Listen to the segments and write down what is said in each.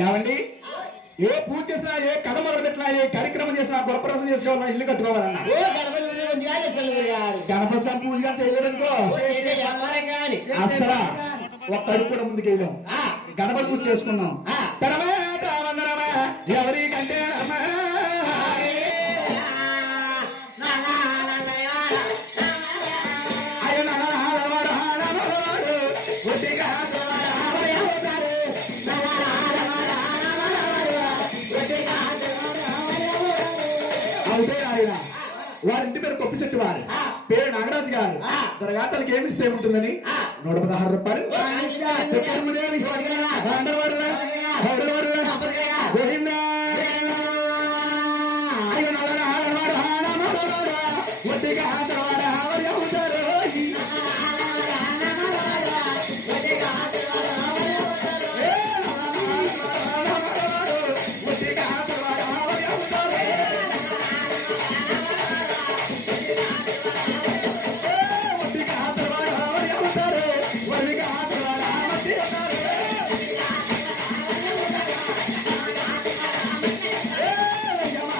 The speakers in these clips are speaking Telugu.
ఏమండి? ఏ పూజ చేసినా ఏ కథ మొదలు పెట్టినా ఏ కార్యక్రమం చేసినా గొప్పరసం చేసుకోవాలన్నా ఇల్లు కట్టుకోవాలన్నా? గణపతి పూజగా చేయలేదనుకో? అసలు ఒక అడుగు కూడా ముందుకు వెళ్ళాం ఆ, గణపతి పూజ చేసుకున్నాం. ఎవరికంటే. అయ్యో ఆయన. వారి ఇంటి పేరు కొప్పిశెట్టి వారు. పేరు నాగరాజు గారు. దరగాతలకి ఏమి ఇస్తే ఉంటుందని. నూట పదహారు రూపాయలు.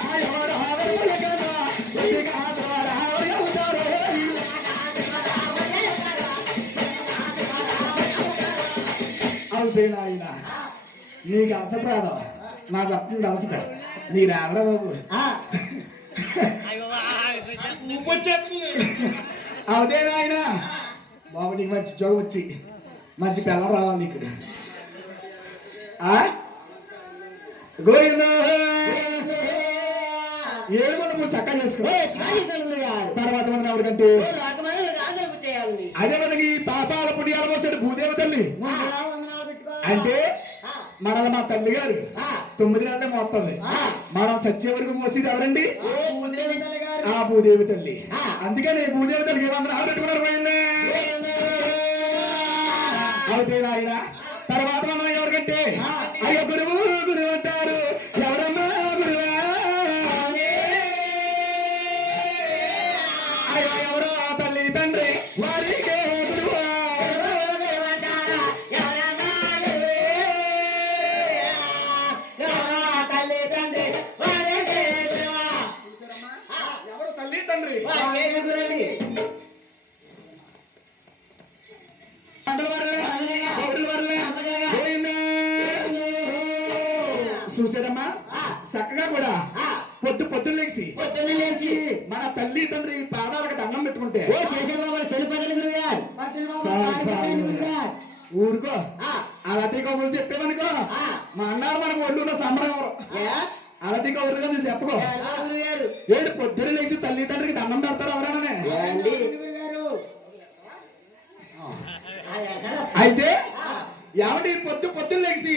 హాలవాడు హాలవాడు. ఒట్టిగా హాలవాడు హాలవాడు. అవుతేనాయన నీకు అలసప్రాదం నాకు అలసట మీరు ఆడరా బాబు నీకు మంచి జోగం వచ్చి మంచి పిల్లలు రావాలి నీకు. ఆ? గోవిందా. ఏమో నువ్వు చక్కగా చేసుకో తర్వాత మంది ఎవరికంటే అదే మనకి పాపాల పుణ్యాల మోసాడు భూదేవ తల్లి. వందనాలు వందనాలు పెట్టుకో అంటే ఆ, మనల మా తల్లి గారు. ఆ, తొమ్మిది నెలలే మోస్తుంది ఆ. మనం చచ్చే వరకు మోసేది ఎవరండి? తల్లి ఆ భూదేవి తల్లి. అందుకని భూదేవి తల్లికి ఏమందరూ ఆపెట్టుకున్నారు పోయింది? అవుతే ఆయన తర్వాత మనం ఎవరికంటే. అయ్యో గురువు! పొద్దు పొద్దున్న లేచి మన తల్లి తండ్రి పాదాలకు దండం పెట్టుకుంటే ఊరుకో. అలాంటి కబుర్లు చెప్పేవనుకో. మా అన్నారు మనకు ఒళ్ళు ఉన్న సంబరం అలాంటి కబుర్లు కదా చెప్పకో. ఏడు పొద్దున లేచి తల్లి తండ్రికి దండం పెడతారు ఎవరైనా? అయితే ఈ పొద్దు పొద్దున్న లేచి?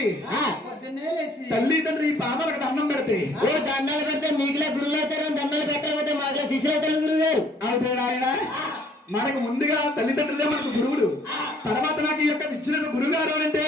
తల్లి తండ్రి పాదాలకు దండం పెడితే? ఓ దండాలు పెడితే మీకులే గురువులు అవుతారు దండాలు పెట్టకపోతే మాకులే శిష్యులు అవుతారు గురువు గారు అవుతాడు ఆయన మనకు ముందుగా తల్లిదండ్రులే మనకు గురువులు. తర్వాత నాకు ఈ యొక్క విద్యులకు గురువు గారు అంటే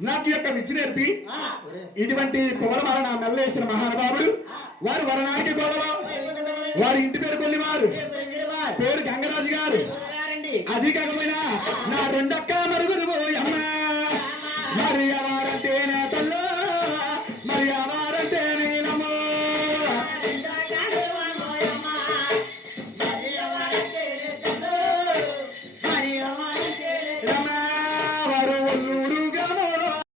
నాకు ఈ యొక్క విద్య నేర్పి. ఇటువంటి పొగలమాల నా మెల్లేసిన మహానుభావుడు వారు వరనాయకి గోడలో వారి ఇంటి పేరు కొల్లివారు. పేరు? గంగరాజు గారు. అది కాకపోయినా నా రెండక్క మరుగురు